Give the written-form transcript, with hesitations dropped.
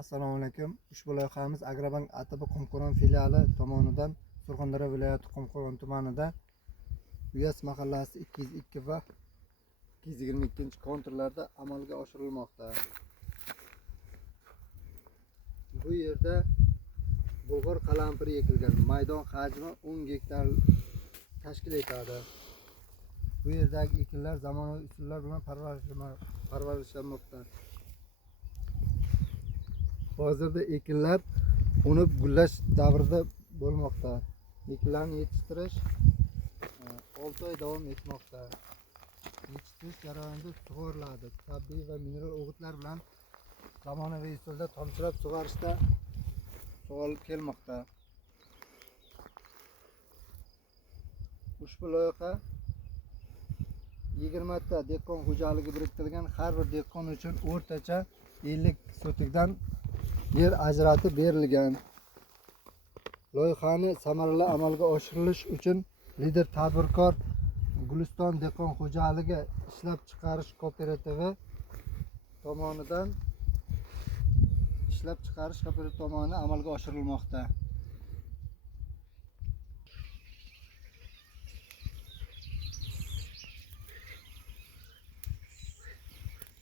Assalomu alaykum. Ushbu loyihamiz Agrobank Atiba Qumqo'rg'on filiali tomonidan Surxondaryo viloyati Qumqo'rg'on tumanida Uyas mahallasi 202 va 222 konturlarda amalga oshirilmoqda. Bu yerda bulg'or qalampiri ekilgan. Maydon hajmi 10 gektar tashkil etadi. Bu yerdagi ekinlar zamonaviy usullar bilan parvarishlanmoqda. Hozirda ekinlar unib gullash davrida bo'lmoqda. Ekinlarni yetishtirish 6 oy davom etmoqda. Yetishtirish jarayonida sug'oriladi. Tabiiy va mineral o'g'itlar bilan zamonaviy usulda tomchilab sug'orishda sug'orilib kelmoqda. Ushbu loyiha 20 ta dehqon xo'jaligi biriktirilgan, har bir dehqon uchun o'rtacha 50 sotikdan yer ajratib berilgan. Loyihani samarali amalga oshirilish uchun lider tadbirkor Guliston dehqon xo'jaligi ishlab chiqarish kooperativi tomonidan amalga oshirilmoqda.